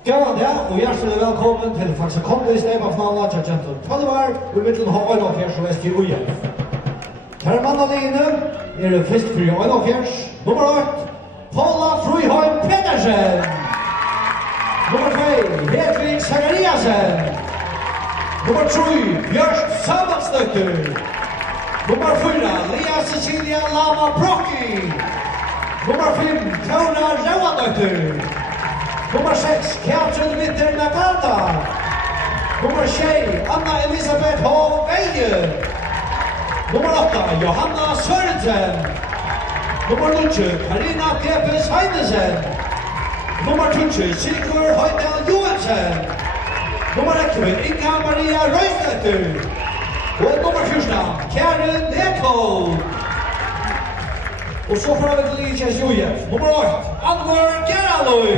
Góðan dag og hjertelig velkommen til Faxe Kondi Steibafinalen til Gentle 12 år og vi vil ha Øynafjers og Esti Ujef. Her mannaligene det først for Øynafjers, nummer 8, Paula Fruiheim Pedersen. Nummer 2, Hedvig Zachariasen. Nummer 3, Bjørst Sammanstøtter. Nummer 4, Lea Cecilia Lama Brocki. Nummer 5, Tona Rauandøtter. Nummer 6, Katrin Winter Nagata. Nummer 6, Anna Elisabeth H. Veje. Nummer 8, Johanna Sørensen. Nummer 9, Karina Tepes Heinesen. Nummer 20, Sigurd Høydal Johansen. Nummer 11, Inga Maria Røysnetter. Og nummer 14, Karen Ekhold. Og så får vi til Lichens Jojef. Nummer 8, Anwar Geraloy.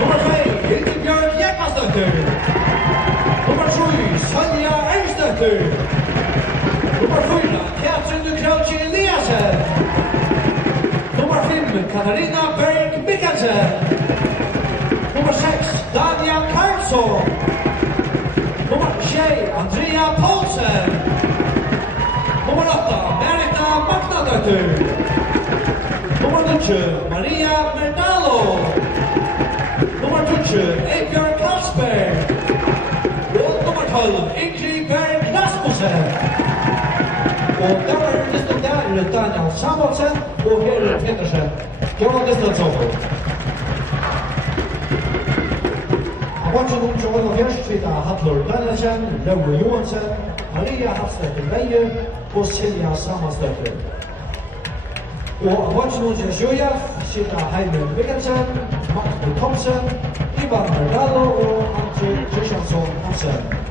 Nummer 2, Hildebjørn Jekmastøtter. Nummer 3, Sonja Erstøtter. Nummer 4, Katrin Krauchi Eliasen. Nummer 5, Katarina Berg Mikkelsen. Nummer 6, Daniel Karlsson. Nummer 6, Andrea Paulsen. Nummer 8, Merita Magnadøtter. Nummer 9, Maria Merdalo. Nummer 20, Eibjørn Kasper. Og nummer 12, Ingrid Berg Rasmussen. Og der var listan der Daniel Samuelsen og Heri Petersen. Gjør listan sammen. Watchen om til Øynafjers svita Hallur Danielsen, Laura Johansen, Maria Hafstøtter Veje og Silja Sammanstøtter. Og watchen om til Sjøjaf svita Heine Mikkelsen, Magne Thomsen, Ivan Merdalo og Andre Kristiansson Hansen.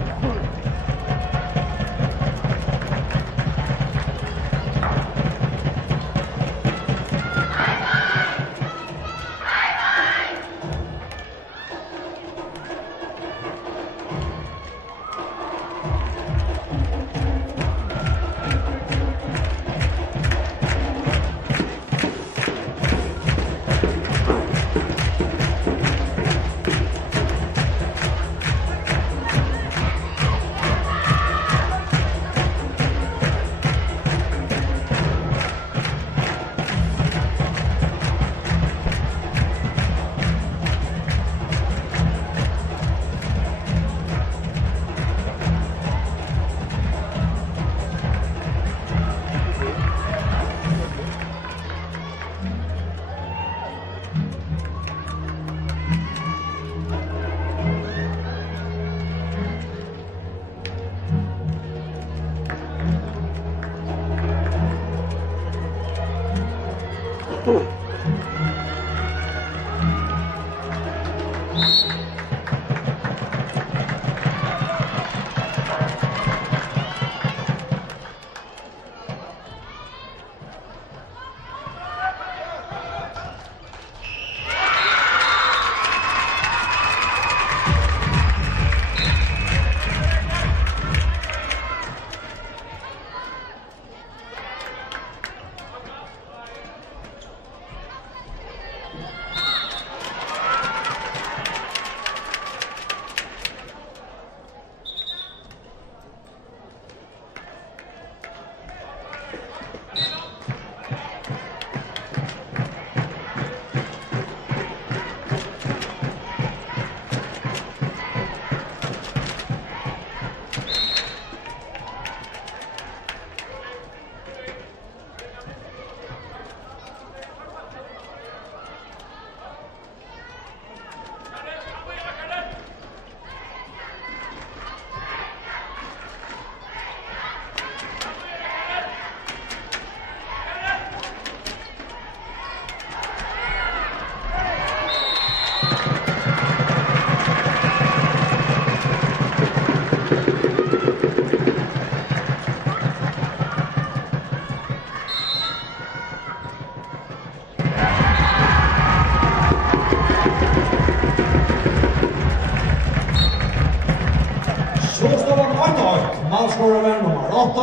Målscorer nummer 8,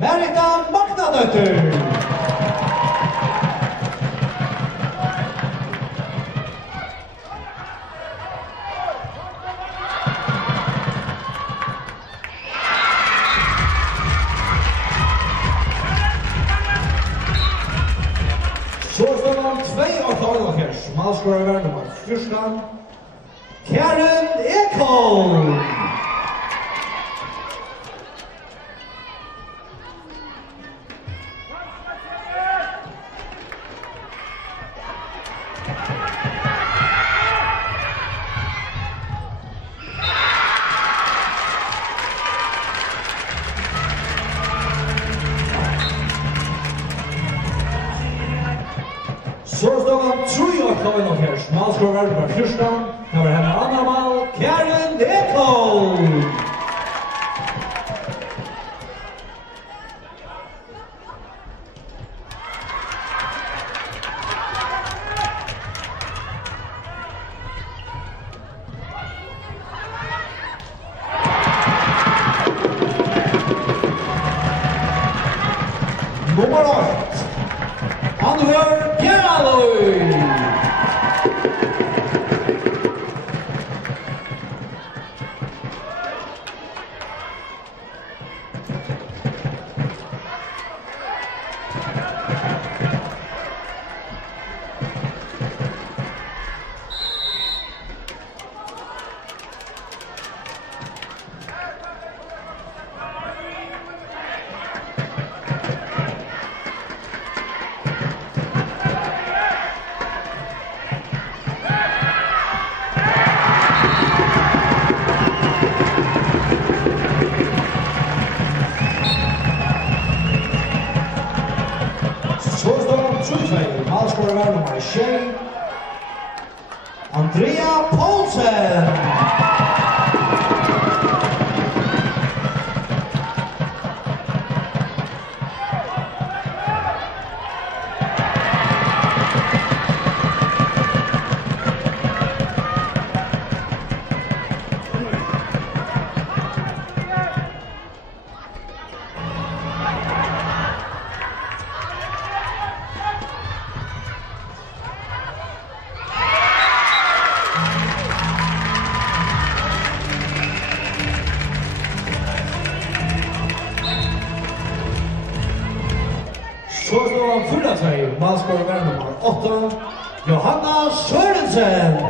Merita Magnadøtter. 2-4, målscorer nummer 14, Karen Ekholm. Så står han 3-4, målscorer nummer 14, det var henne andra mål, Karen Ekholm. Nummer 8, Anwar Bjärlöj. Så står han 3-2, målscorer nummer 6, Andrea Paulsen. Så står han 4-2, målscorer nummer 8, Johanna Sørensen.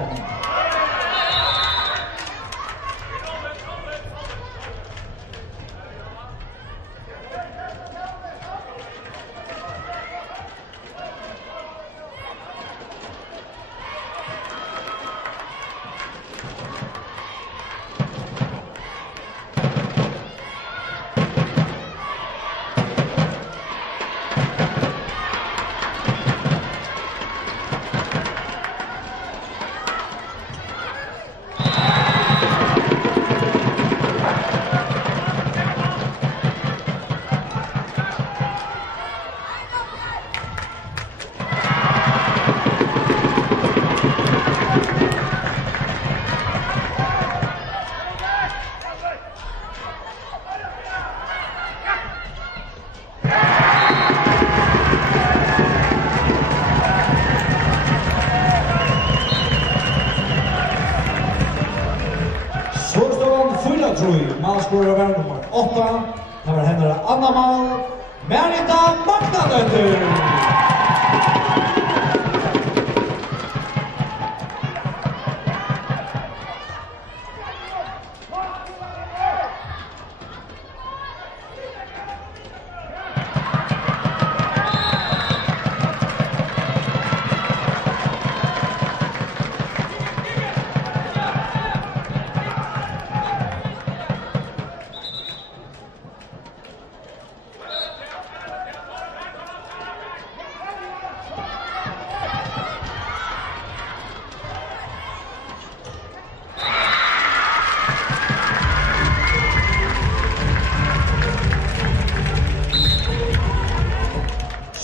Målscorer nummer 8, det var henne andra mål, Merita Magdalönder.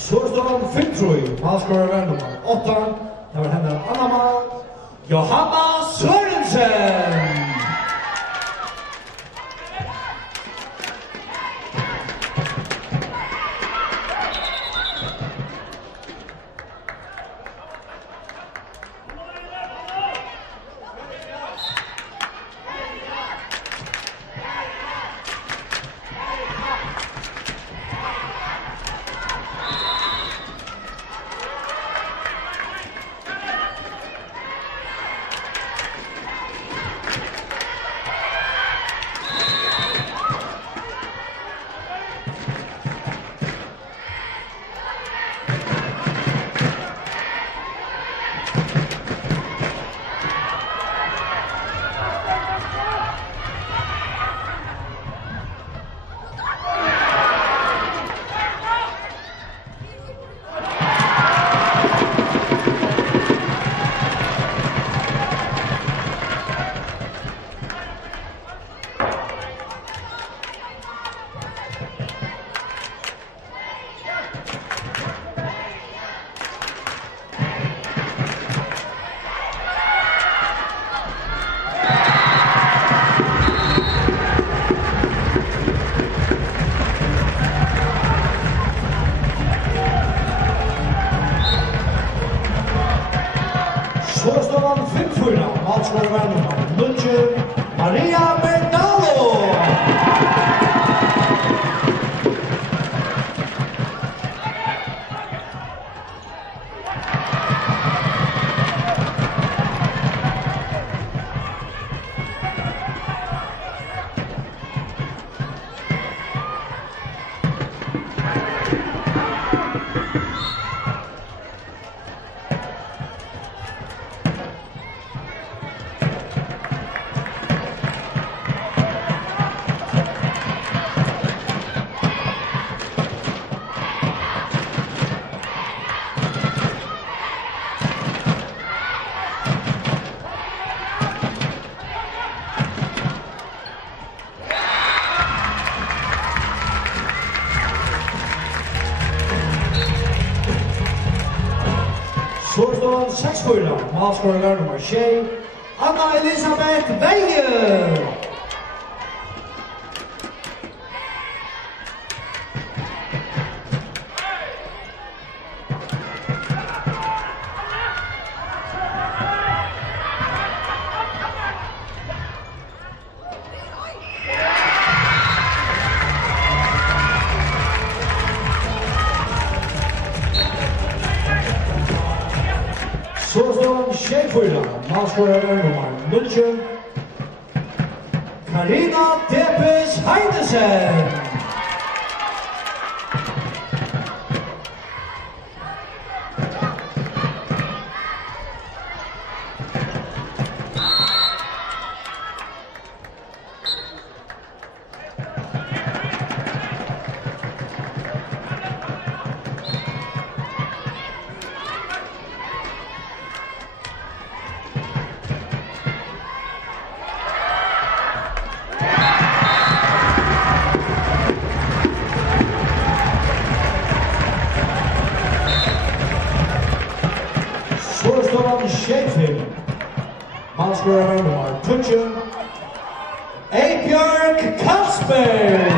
Så står han 5-3, målscorer nummer 8, det var henne andra mål, Johanna Sørensen. Så står man 5-4. Målskoraren nummer 9, Maria Berdalo. Så står han 6-4. Målskoraren nummer 6, Anna Elisabeth Weijer. Så står han 6-4. Målskoraren nummer 9, Karina Tepes Heinesen. Så står han 6-5. Målskoraren nummer 20, Eibjørg Kasper.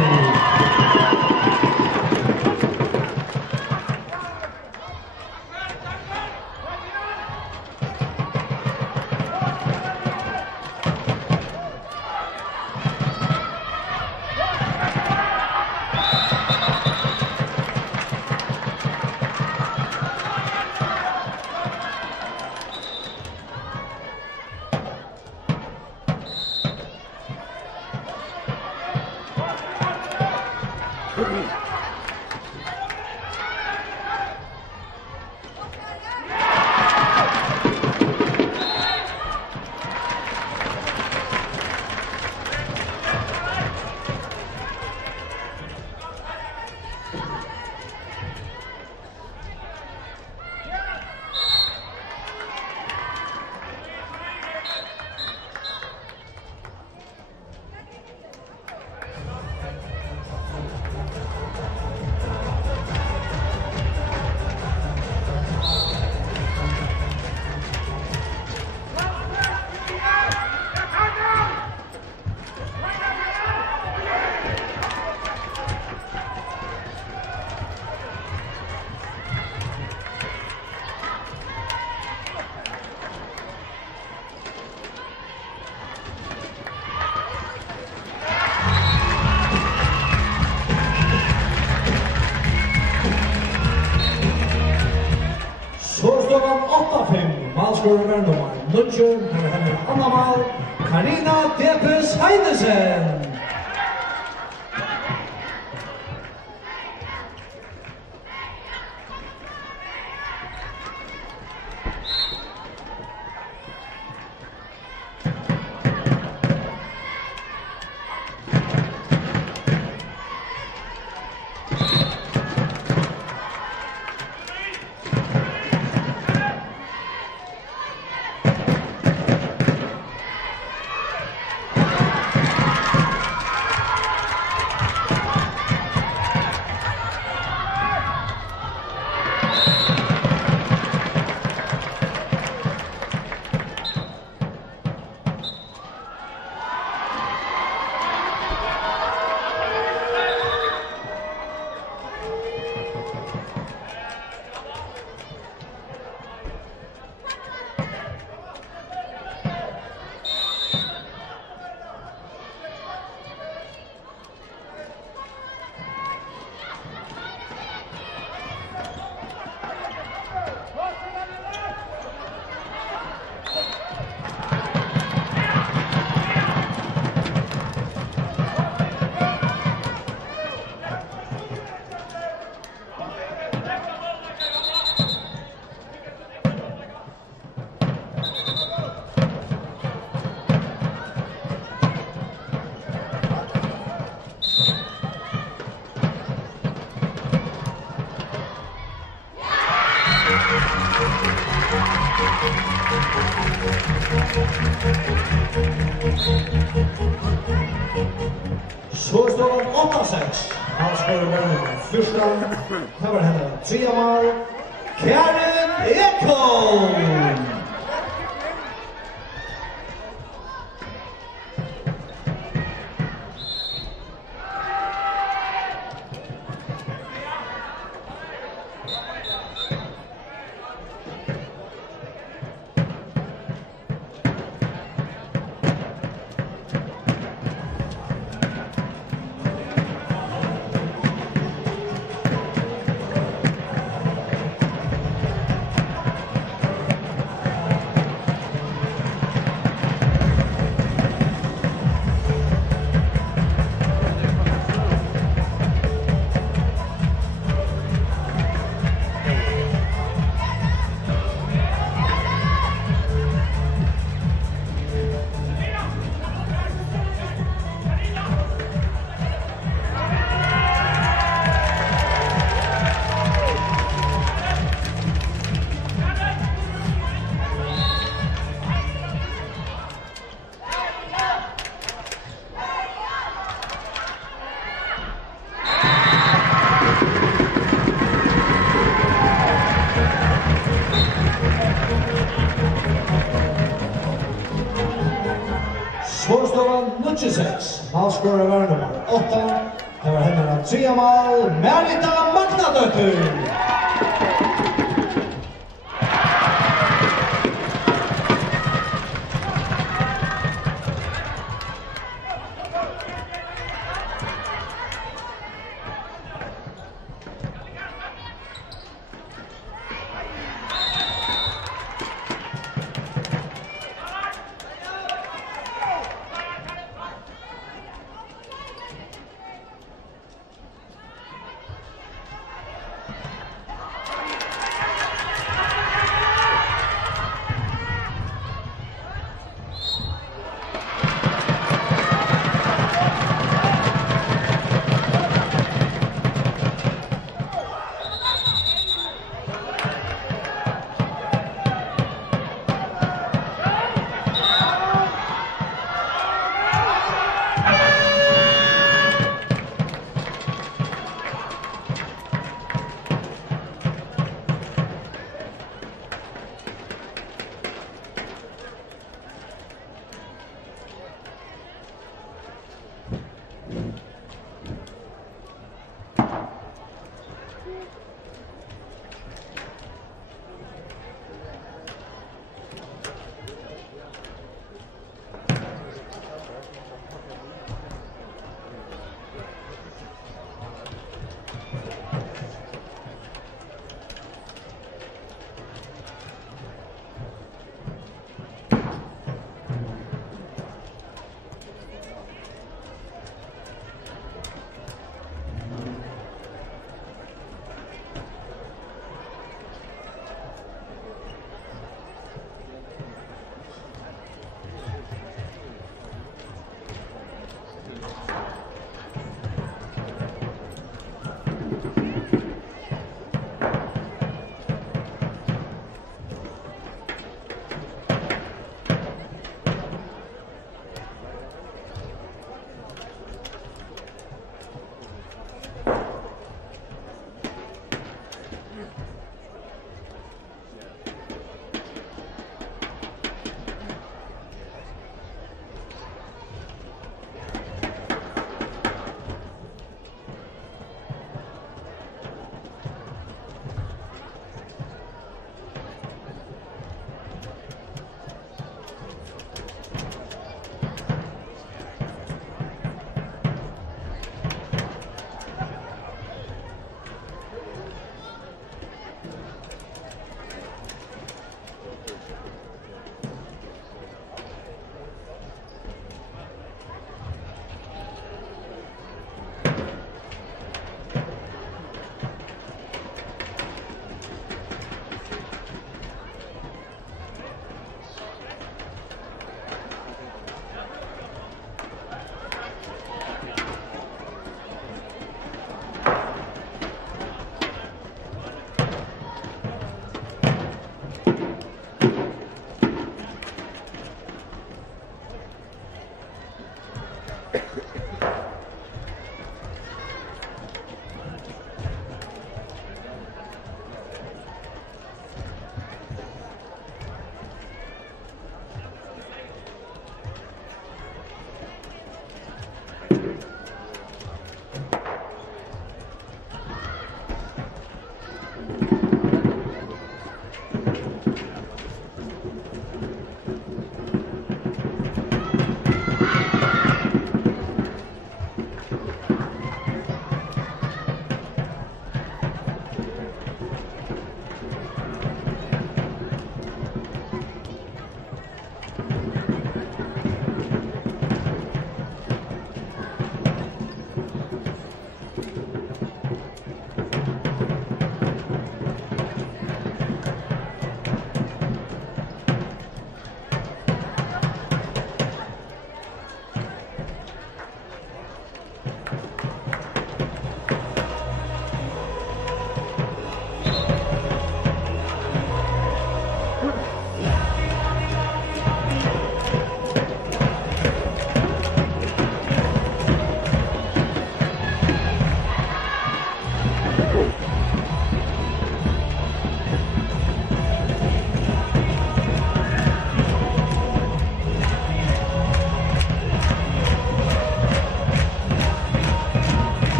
Så står han 8-5. Målskoraren nummer 9, hennes andra mål, Karina Tepes Heinesen. Så står det 8-6. Han skår den första. Här var henne. 3 mål. Karen Ekholm. Svårstående 96. Målskårer var nummer 8. Det var henne 3 mål. Merita Magnadötter.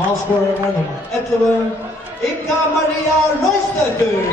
Målscorer var nummer 11, Inga Maria Røysdøtter.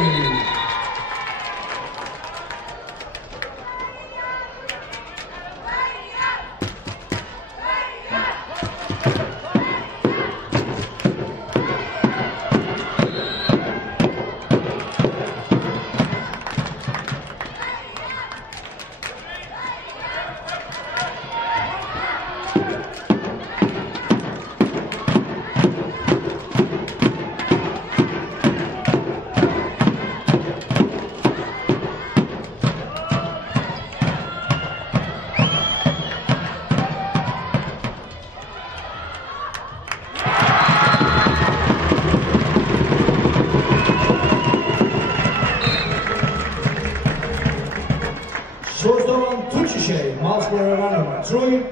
Målscorer var nummer 3,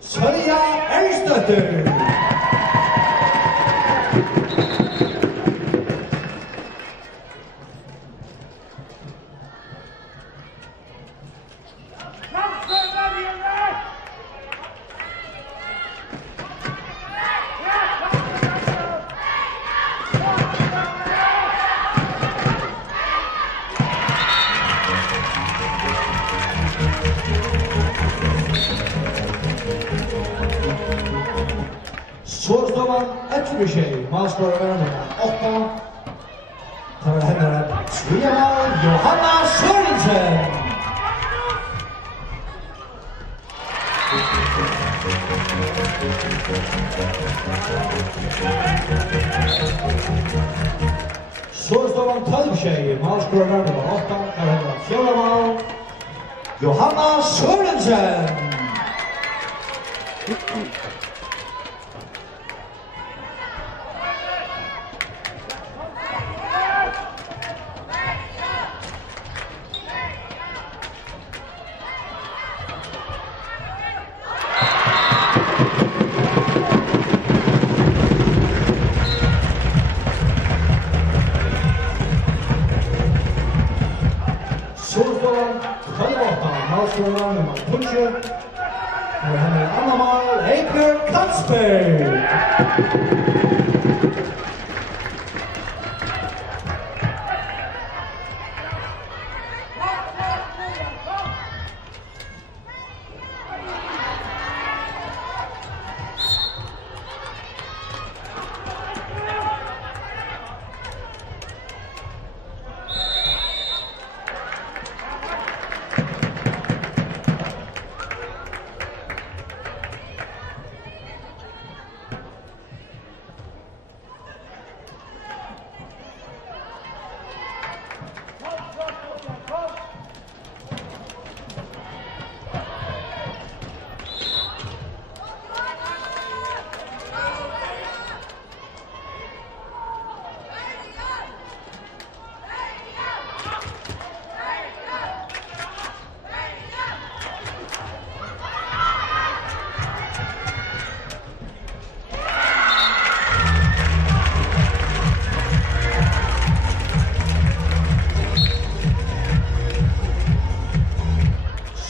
Sølja Erstøtter. Så står man Etterbyskjei, Målscorer var nummer 8. Det var henne Triamal Johanna Sørensen. Så står man Tølvskjei, Målscorer var nummer 8. Det var henne Triamal Johanna Sørensen. Målscorer var nummer 20. Og henne Anna-Mal Eiker Kansberg.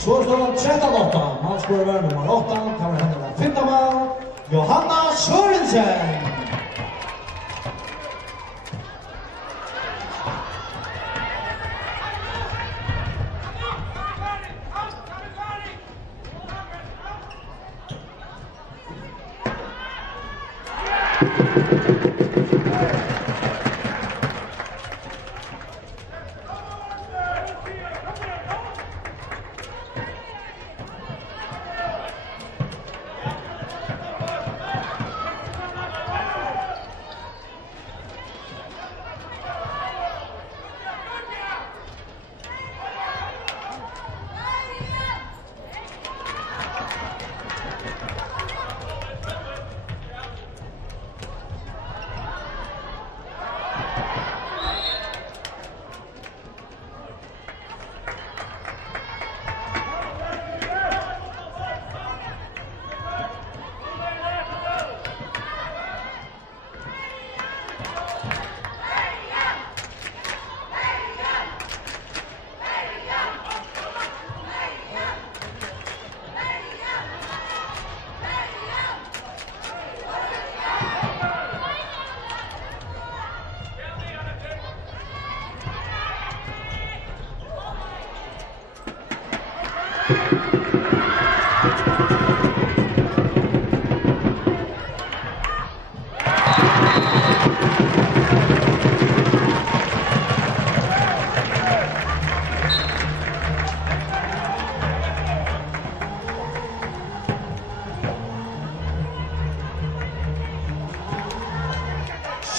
Så står man 13-8, Målscorer var nummer 8, det var henne 15 mål, Johanna Sørensen.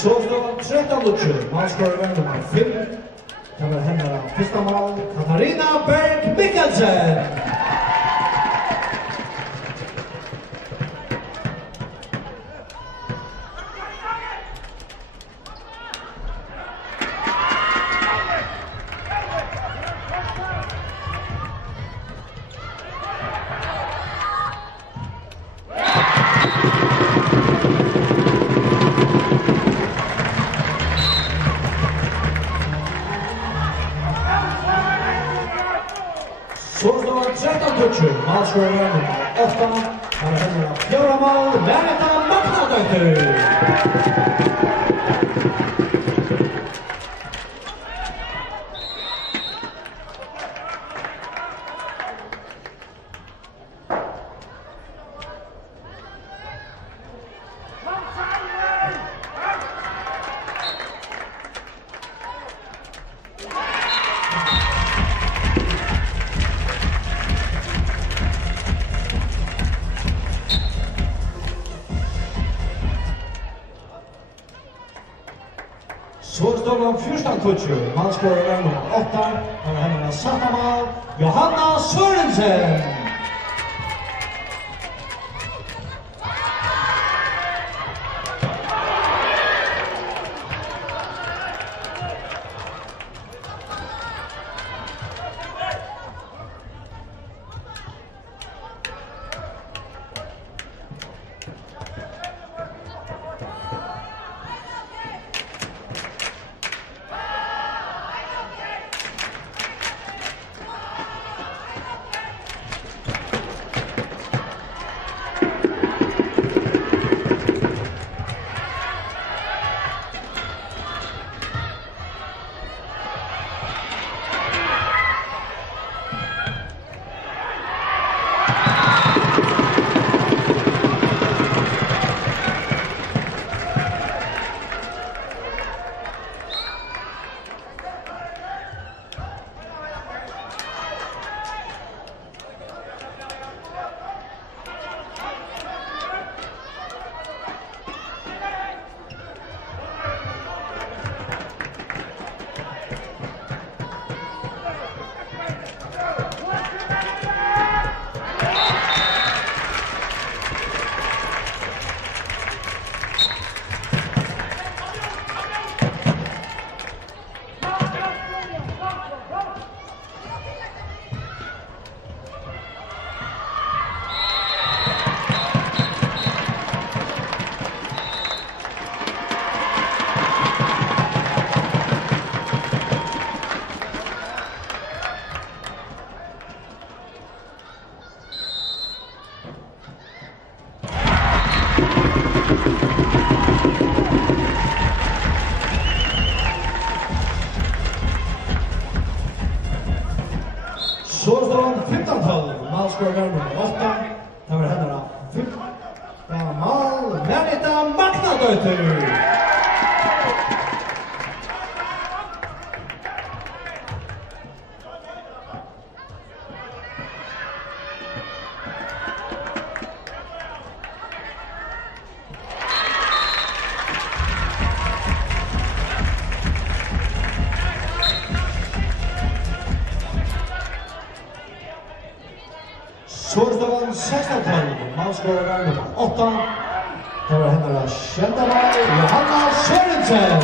Så står 13-0, målskorare nummer 5. Det var henne av första mål, Katarina Berg Mikkelsen. Så står 13-0, målskorare nummer 8. Det var henne av fjärde mål, Läreta Magnadötter. Så står det 14-0, målskorare nummer 8. Det var henne av satta mål, Johanna Sørensen. Så står det 15-12, målskorare nummer 8. Det var henne av 5. Mål, Läreta Magnadötter. Så står det 16-12, målskorare nummer 8. Det var henne av sjätte mål, Johanna Sørensen.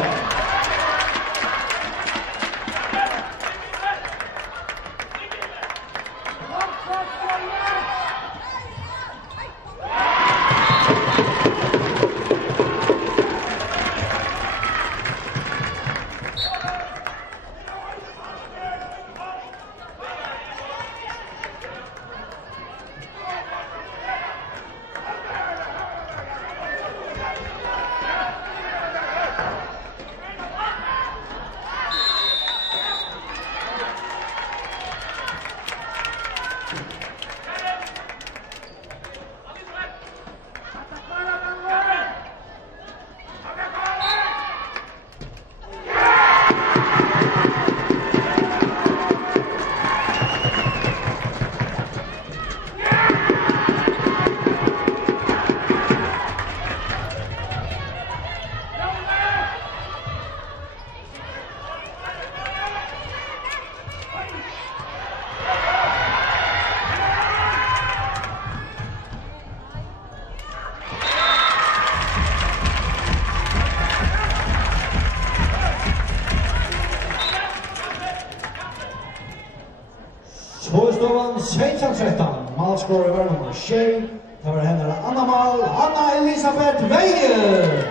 Spårstående 16-13. Malskåret var nummer 6. Det var henne Anna Mal, Anna Elisabeth Weijer.